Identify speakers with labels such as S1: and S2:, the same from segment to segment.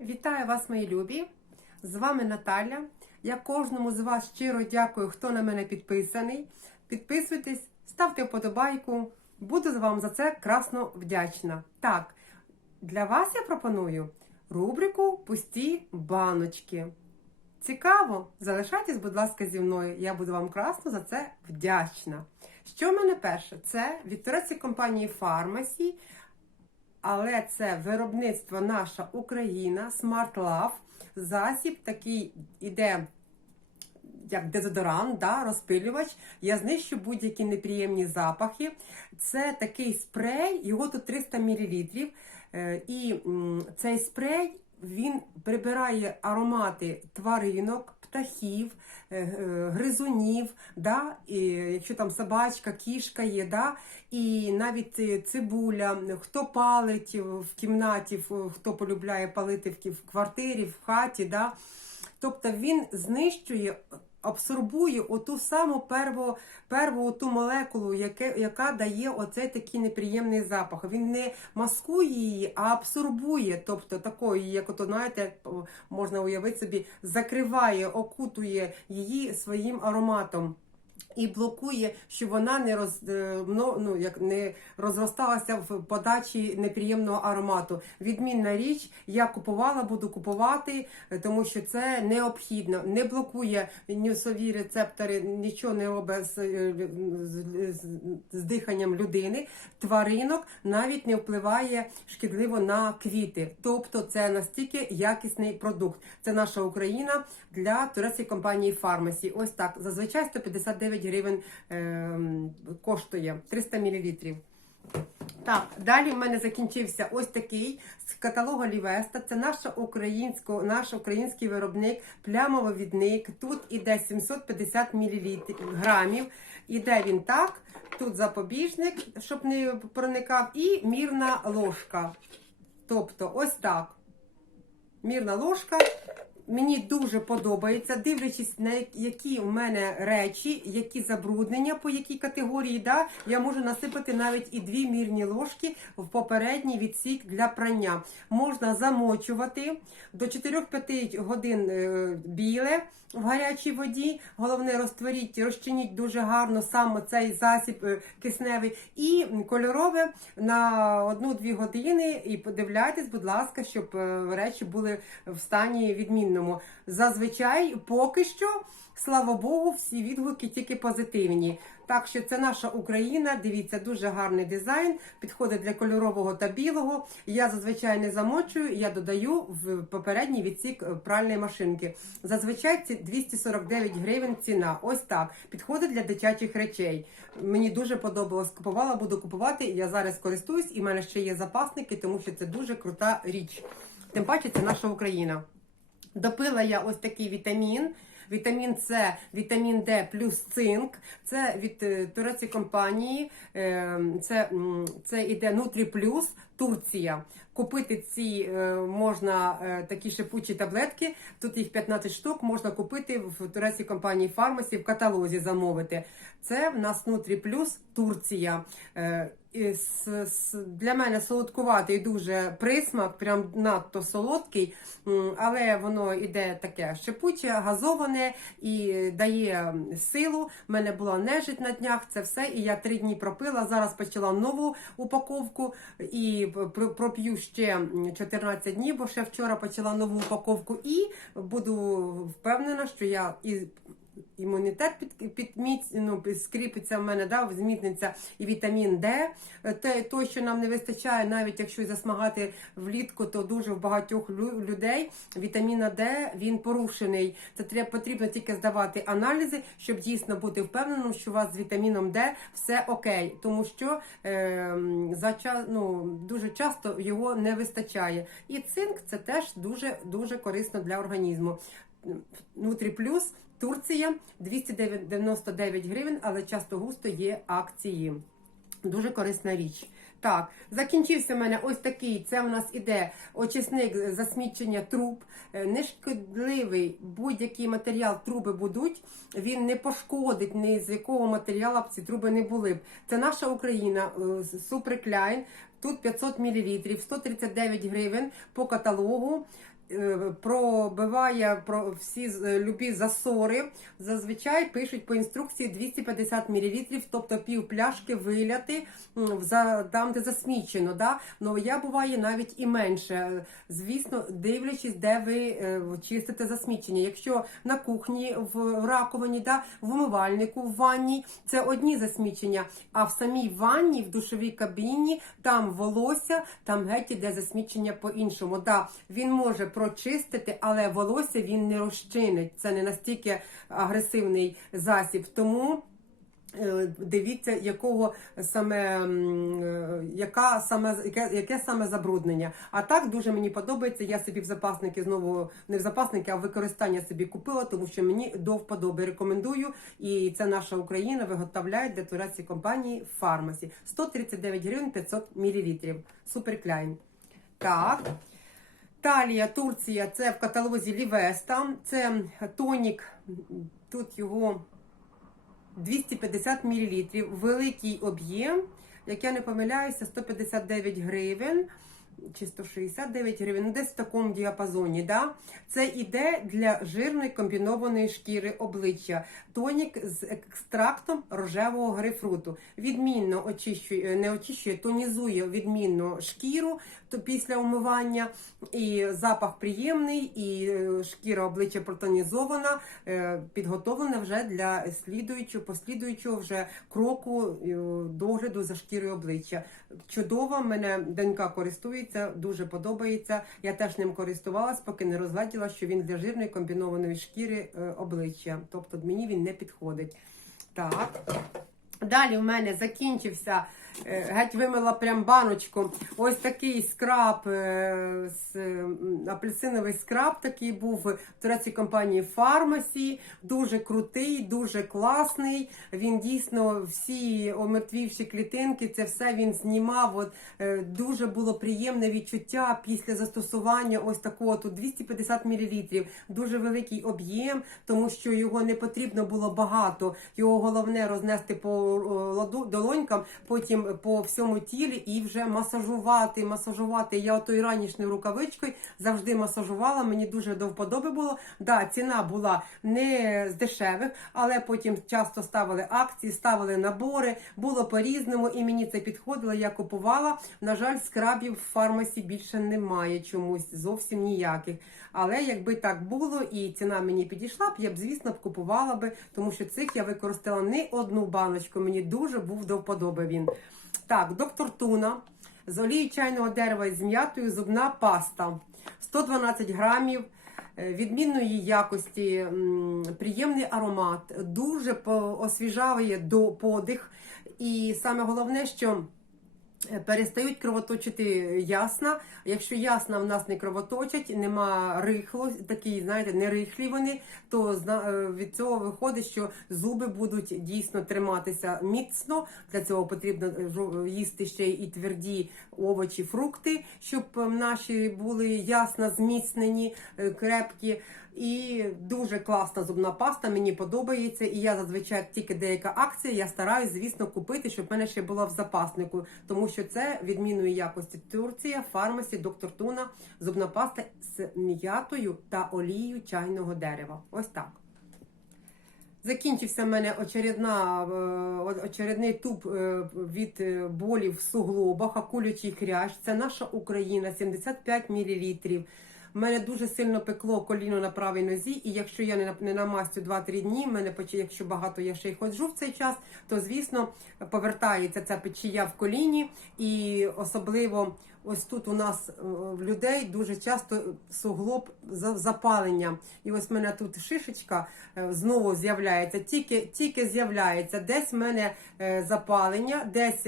S1: Вітаю вас, мої любі! З вами Наталя. Я кожному з вас щиро дякую, хто на мене підписаний. Підписуйтесь, ставте вподобайку. Буду вам за це красно вдячна. Так, для вас я пропоную рубрику Пусті баночки. Цікаво? Залишайтесь, будь ласка, зі мною. Я буду вам красно за це вдячна. Що в мене перше? Це від компанії Pharmacy але це виробництво наша Україна, Smart Love. Засіб такий іде як дезодорант, да, розпилювач. Я знищу будь-які неприємні запахи. Це такий спрей, його тут 300 мл. Е, І цей спрей він прибирає аромати тваринок, птахів, е, е, гризунів, да, і якщо там собачка, кішка є, да, і навіть е, цибуля, хто палить в кімнаті, хто полюбляє палити в квартирі, в хаті. Да, Тобто він знищує, абсорбує оту саму перву, перву ту молекулу, яке, яка дає оцей такий неприємний запах. Він не маскує її, а абсорбує. Тобто такої, як ото, знаєте, можна уявити собі, закриває, окутує її своїм ароматом. І блокує, щоб вона не роз е, ну, як не розросталася в подачі неприємного аромату. Відмінна річ, я купувала, буду купувати, тому що це необхідно. Не блокує нюсові рецептори, нічого не робить з, е, з, з, з диханням людини. Тваринок навіть не впливає шкідливо на квіти. Тобто, це настільки якісний продукт. Це наша Україна для турецької компанії Pharmacy. Ось так. Зазвичай 159 гривень ем, коштує 300 мл. Так, далі в мене закінчився ось такий з каталогу Лівеста. Це наша наш український виробник, плямовидник. Тут іде 750 мл грамів. Іде він так. Тут запобіжник, щоб не проникав, і мірна ложка. Тобто, ось так. Мірна ложка. Мені дуже подобається, дивлячись на які в мене речі, які забруднення, по якій категорії, да, я можу насипати навіть і дві мірні ложки в попередній відсік для прання. Можна замочувати до 4-5 годин е, біле в гарячій воді. Головне, розтворіть, розчиніть дуже гарно саме цей засіб е, кисневий і кольорове на 1-2 години. І подивляйтесь, будь ласка, щоб е, речі були в стані відмінному. Зазвичай, поки що, слава Богу, всі відгуки тільки позитивні. Так що це наша Україна. Дивіться, дуже гарний дизайн, підходить для кольорового та білого. Я зазвичай не замочую, я додаю в попередній відсік е, пральної машинки. Зазвичай це 249 гривень ціна. Ось так. Підходить для дитячих речей. Мені дуже подобалось. Купувала, буду купувати. Я зараз користуюсь, і в мене ще є запасники, тому що це дуже крута річ. Тим паче, це наша Україна. Допила я ось такий вітамін. Вітамін С, вітамін Д плюс цинк. Це від е, турецької компанії. е, Це, це іде Нутрі Плюс Турція. Купити ці е, можна е, такі шипучі таблетки. Тут їх 15 штук. Можна купити в турецькій компанії Фармасі в каталозі замовити. Це в нас Нутрі Плюс Турція. Е, Для мене солодкуватий дуже присмак, прям надто солодкий, але воно іде таке шипуче, газоване і дає силу. У мене була нежить на днях, це все. І я три дні пропила. Зараз почала нову упаковку і проп'ю ще 14 днів, бо ще вчора почала нову упаковку. І буду впевнена, що я і імунітет під, підміць, ну, скріпиться в мене, да, змітниться і вітамін Д. Те, той, що нам не вистачає, навіть якщо засмагати влітку, то дуже в багатьох людей вітаміна Д він порушений. Це треба потрібно тільки здавати аналізи, щоб дійсно бути впевненим, що у вас з вітаміном Д все окей, тому що е, за час, ну, дуже часто його не вистачає. І цинк це теж дуже дуже корисно для організму. Нутрі Плюс Турція 299 гривень, але часто густо є акції. Дуже корисна річ. Так, закінчився в мене ось такий. Це у нас іде очисник засмічення труб. Е, Нешкідливий будь-який матеріал труби будуть. Він не пошкодить ні з якого матеріалу б ці труби не були б. Це наша Україна, Суперкляйн. Тут 500 мл, 139 гривень по каталогу. Е, пробиває про всі е, любі засори. Зазвичай пишуть по інструкції 250 мл, тобто пів пляшки виляти там, де засмічено. Да? Ну я буває навіть і менше. Звісно, дивлячись, де ви е, чистите засмічення. Якщо на кухні, в раковині, да, в умивальнику, в ванні це одні засмічення, а в самій ванні, в душовій кабіні, там волосся, там геть іде засмічення по-іншому. Да, він може прочистити, але волосся він не розчинить. Це не настільки агресивний засіб. Тому. Е, Дивіться, якого саме е, яка саме яке, яке саме забруднення. А так дуже мені подобається. Я собі в запасники знову не в запасники, а в використання собі купила, тому що мені до вподоби рекомендую. І це наша Україна виготовляє для турецької компанії Фармасі 139 гривень 500 мл. Суперкляйн. Так. Талія, Турція, це в каталозі Лівеста. Це тонік. Тут його 250 мл, великий об'єм, як я не помиляюся, 159 гривень. Чи 169 гривень, ну десь в такому діапазоні. Да? Це іде для жирної комбінованої шкіри обличчя. Тонік з екстрактом рожевого грейпфруту. Відмінно очищує, не очищує, тонізує відмінно шкіру то після умивання. І запах приємний, і е, шкіра обличчя протонізована, е, підготовлена вже для слідуючого, послідуючого вже кроку е, догляду за шкірою обличчя. Чудово, мене донька користується, дуже подобається. Я теж ним користувалась, поки не розгляділа, що він для жирної комбінованої шкіри е, обличчя. Тобто мені він не підходить. Так. Далі в мене закінчився, геть вимила прям баночку. Ось такий скраб, е, апельсиновий скраб такий був в турецькій компанії Фармасі. Дуже крутий, дуже класний. Він дійсно всі омертвівші клітинки, це все він знімав. От, е, дуже було приємне відчуття після застосування ось такого тут 250 мл. Дуже великий об'єм, тому що його не потрібно було багато. Його головне рознести по е, долонькам, потім по всьому тілі і вже масажувати, масажувати. Я отою ранішньою рукавичкою завжди масажувала. Мені дуже до вподоби було. Да, ціна була не з дешевих, але потім часто ставили акції, ставили набори. Було по-різному, і мені це підходило. Я купувала. На жаль, скрабів в фармасі більше немає чомусь, зовсім ніяких. Але якби так було і ціна мені підійшла б, я б, звісно, б купувала би, тому що цих я використала не одну баночку. Мені дуже був до вподоби він. Так, доктор Туна з олії чайного дерева із м'ятою зубна паста 112 грамів. е, Відмінної якості, приємний аромат, дуже освіжає до подих. І саме головне, що перестають кровоточити ясна. Якщо ясна в нас не кровоточать, нема рихло, такі, знаєте, не рихлі вони, то е, від цього виходить, що зуби будуть дійсно триматися міцно. Для цього потрібно е, їсти ще і тверді овочі, фрукти, щоб е, наші були ясно зміцнені, е, крепкі. І дуже класна зубна паста, мені подобається. І я зазвичай тільки деяка акція, я стараюсь, звісно, купити, щоб в мене ще була в запаснику, тому що це відмінної якості Турція, фармасі, доктор Туна, зубна паста з м'ятою та олією чайного дерева. Ось так. Закінчився в мене очередна, е, очередний туп е, від е, болів в суглобах, акулючий кряж. Це наша Україна, 75 мл. Мене дуже сильно пекло коліно на правій нозі, і якщо я не на- не намастю 2-3 дні, в мене якщо багато я ще й ходжу в цей час, то звісно повертається ця печія в коліні, і особливо ось тут у нас е, в людей дуже часто суглоб запалення. І ось в мене тут шишечка е, знову з'являється, тільки, тільки з'являється. Десь в мене е, запалення, десь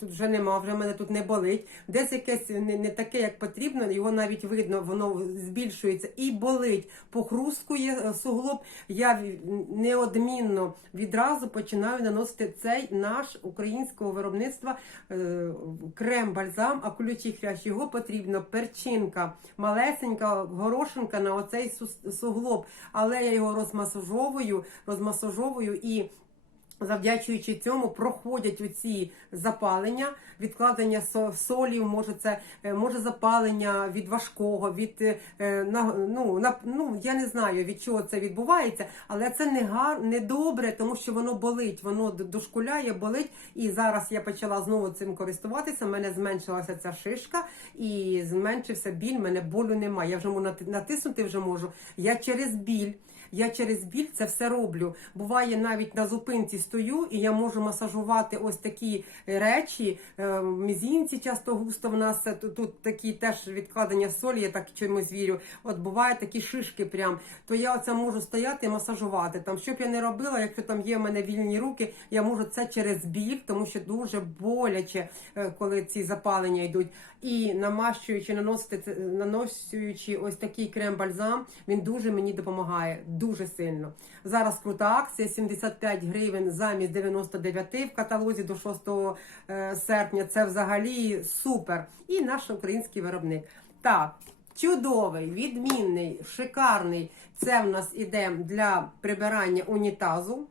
S1: тут вже нема, вже в мене тут не болить, десь якесь не, не таке, як потрібно, його навіть видно, воно збільшується і болить, похрускує суглоб. Я неодмінно відразу починаю наносити цей наш українського виробництва е, крем-бальзам, а ключий. Його потрібно перчинка, малесенька горошинка на оцей суглоб, але я його розмасажовую, розмасажовую і Завдячуючи цьому, проходять оці запалення, відкладення со- солів, може це е, може запалення від важкого, від е, ну, на, ну я не знаю від чого це відбувається, але це не гар, не добре, тому що воно болить, воно дошкуляє, болить. І зараз я почала знову цим користуватися. в мене зменшилася ця шишка і зменшився біль. Мене болю немає. Я вже натиснути вже можу. Я через біль. Я через біль це все роблю. Буває, навіть на зупинці стою, і я можу масажувати ось такі речі. Е, Мізінці часто густо в нас е, тут, такі теж відкладення солі, я так чомусь вірю. От буває такі шишки, прям то я оце можу стояти і масажувати. Там що б я не робила, якщо там є в мене вільні руки, я можу це через біль, тому що дуже боляче, е, коли ці запалення йдуть. І намащуючи, наносити наносуючи ось такий крем-бальзам, він дуже мені допомагає, дуже сильно. Зараз крута акція 75 гривень замість 99 в каталозі до 6 е, серпня. Це взагалі супер. І наш український виробник. Так, чудовий, відмінний, шикарний. Це в нас іде для прибирання унітазу.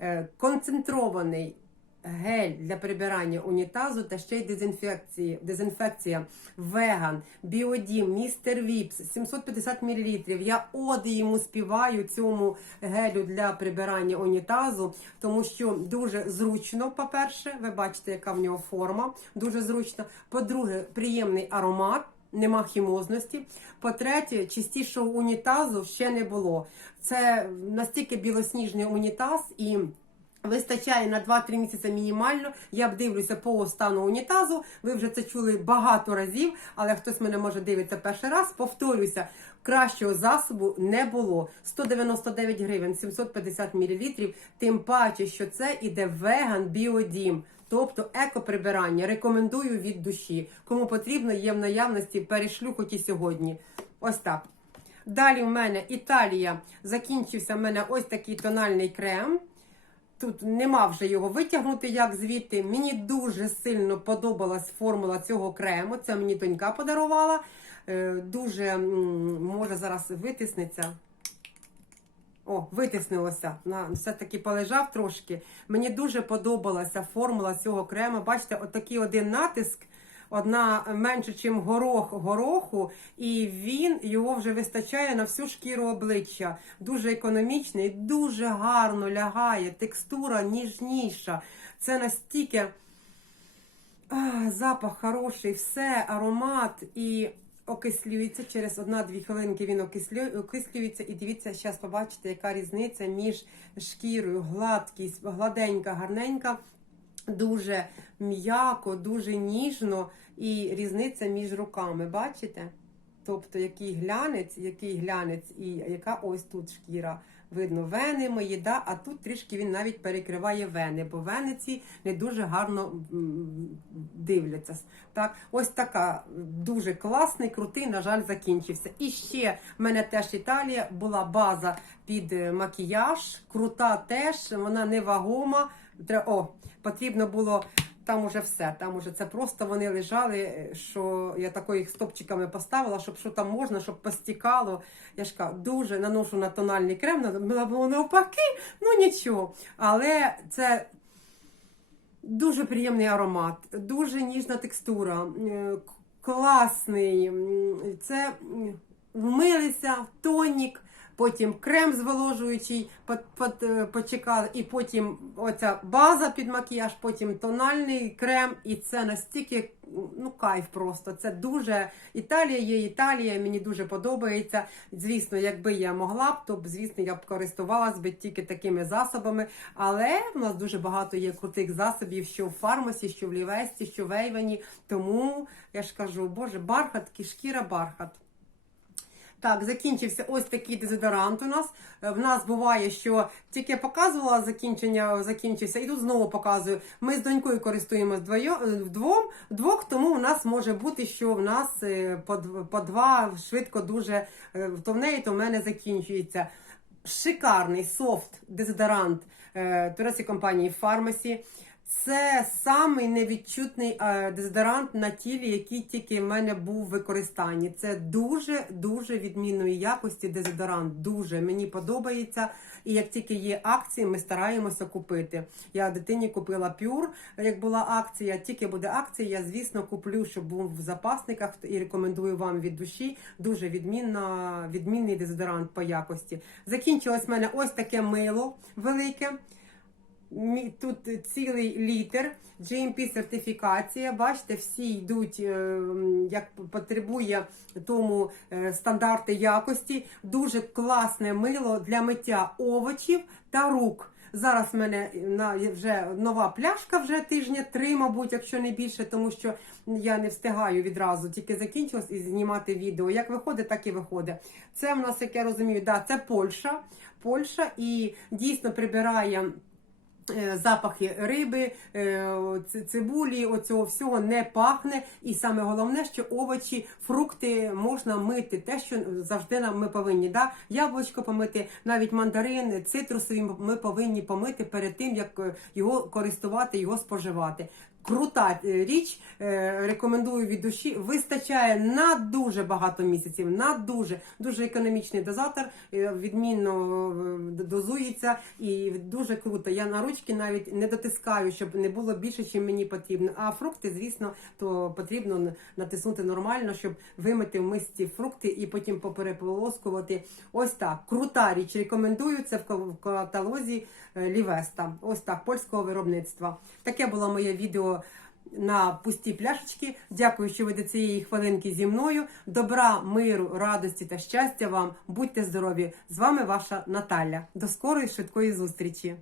S1: Е, Концентрований гель для прибирання унітазу та ще й дезінфекції, дезінфекція веган, біодім, містер Віпс, 750 мл. Я оди йому співаю цьому гелю для прибирання унітазу, тому що дуже зручно, по-перше, ви бачите, яка в нього форма, дуже зручно. По-друге, приємний аромат. Нема хімозності. По-третє, чистішого унітазу ще не було. Це настільки білосніжний унітаз і. Вистачає на 2-3 місяці мінімально. Я б дивлюся по стану унітазу. Ви вже це чули багато разів, але хтось мене може дивитися перший раз. Повторюся, кращого засобу не було. 199 гривень, 750 мл. Тим паче, що це іде веган біодім. Тобто екоприбирання. Рекомендую від душі. Кому потрібно, є в наявності, перешлю хоч і сьогодні. Ось так. Далі в мене Італія. Закінчився в мене ось такий тональний крем. Тут нема вже його витягнути, як звідти. Мені дуже сильно подобалась формула цього крему. Це мені донька подарувала. Е, Дуже може зараз витиснеться. О, витиснилося. Все-таки полежав трошки. Мені дуже подобалася формула цього крему. Бачите, отакий один натиск. Одна менше, ніж горох гороху, і він його вже вистачає на всю шкіру обличчя. Дуже економічний, дуже гарно лягає, текстура ніжніша. Це настільки а, запах хороший, все, аромат і окислюється. Через одна-дві хвилинки він окислюється. І дивіться, зараз побачите, яка різниця між шкірою, гладкість, гладенька, гарненька. Дуже м'яко, дуже ніжно і різниця між руками. Бачите? Тобто, який глянець, який глянець, і яка ось тут шкіра. Видно, вени мої, да? а тут трішки він навіть перекриває вени, бо вени ці не дуже гарно дивляться. Так, ось така дуже класний, крутий, на жаль, закінчився. І ще в мене теж Італія була база під е, макіяж, крута теж, вона невагома. О, потрібно було. Там уже все, там уже це просто вони лежали, е, що я тако їх стопчиками поставила, щоб що там можна, щоб постікало. Я ж кажу, дуже наношу на тональний крем, було навпаки, ну нічого. Але це дуже приємний аромат, дуже ніжна текстура, е, класний. Це вмилися, тонік, потім крем зволожуючий е, почекали, і потім оця база під макіяж, потім тональний крем, і це настільки ну кайф просто. Це дуже Італія є Італія, мені дуже подобається. Звісно, якби я могла б, то б, звісно, я б користувалась би тільки такими засобами. Але в нас дуже багато є крутих засобів, що в фармасі, що в лівесті, що в Ейвені. Тому я ж кажу, боже, бархат, кишкіра бархат. Так, закінчився ось такий дезодорант у нас. Е, В нас буває, що тільки показувала закінчення, закінчився, і тут знову показую. Ми з донькою користуємось вдвоє- е, вдвом, вдвох, тому у нас може бути, що в нас е, по, два швидко дуже то в неї, то в мене закінчується. Шикарний софт дезодорант турецької компанії Pharmacy. Це самий невідчутний е, дезодорант на тілі, який тільки в мене був в використанні. Це дуже дуже відмінної якості дезодорант. Дуже мені подобається. І як тільки є акції, ми стараємося купити. Я дитині купила пюр, як була акція. Тільки буде акція, я звісно куплю, щоб був в запасниках і рекомендую вам від душі. Дуже відмінна, відмінний дезодорант по якості. Закінчилось в мене ось таке мило велике. Тут цілий літр, GMP сертифікація. Бачите, всі йдуть е, як потребує тому е, стандарти якості. Дуже класне мило для миття овочів та рук. Зараз в мене вже нова пляшка вже тижня три, мабуть, якщо не більше, тому що я не встигаю відразу, тільки закінчилось і знімати відео. Як виходить, так і виходить. Це в нас, як я розумію, да, це Польща. Польща і дійсно прибирає. Е, Запахи риби, е, цибулі, оцього всього не пахне. І саме головне, що овочі, фрукти можна мити, те, що завжди нам ми повинні. Да? Яблучко помити, навіть мандарин, цитрусові ми повинні помити перед тим, як е, його користувати, його споживати. Крута е, річ, е, рекомендую від душі. Вистачає на дуже багато місяців, на дуже дуже економічний дозатор, е, відмінно дозується і дуже круто. Я на ручки навіть не дотискаю, щоб не було більше, чим мені потрібно. А фрукти, звісно, то потрібно натиснути нормально, щоб вимити в мисці фрукти і потім попереполоскувати. Ось так. Крута річ. Рекомендую це в каталозі Лівеста. Ось так, польського виробництва. Таке було моє відео. На пусті пляшечки. Дякую, що ви до цієї хвилинки зі мною. Добра, миру, радості та щастя вам. Будьте здорові! З вами ваша Наталя. До скорої швидкої зустрічі!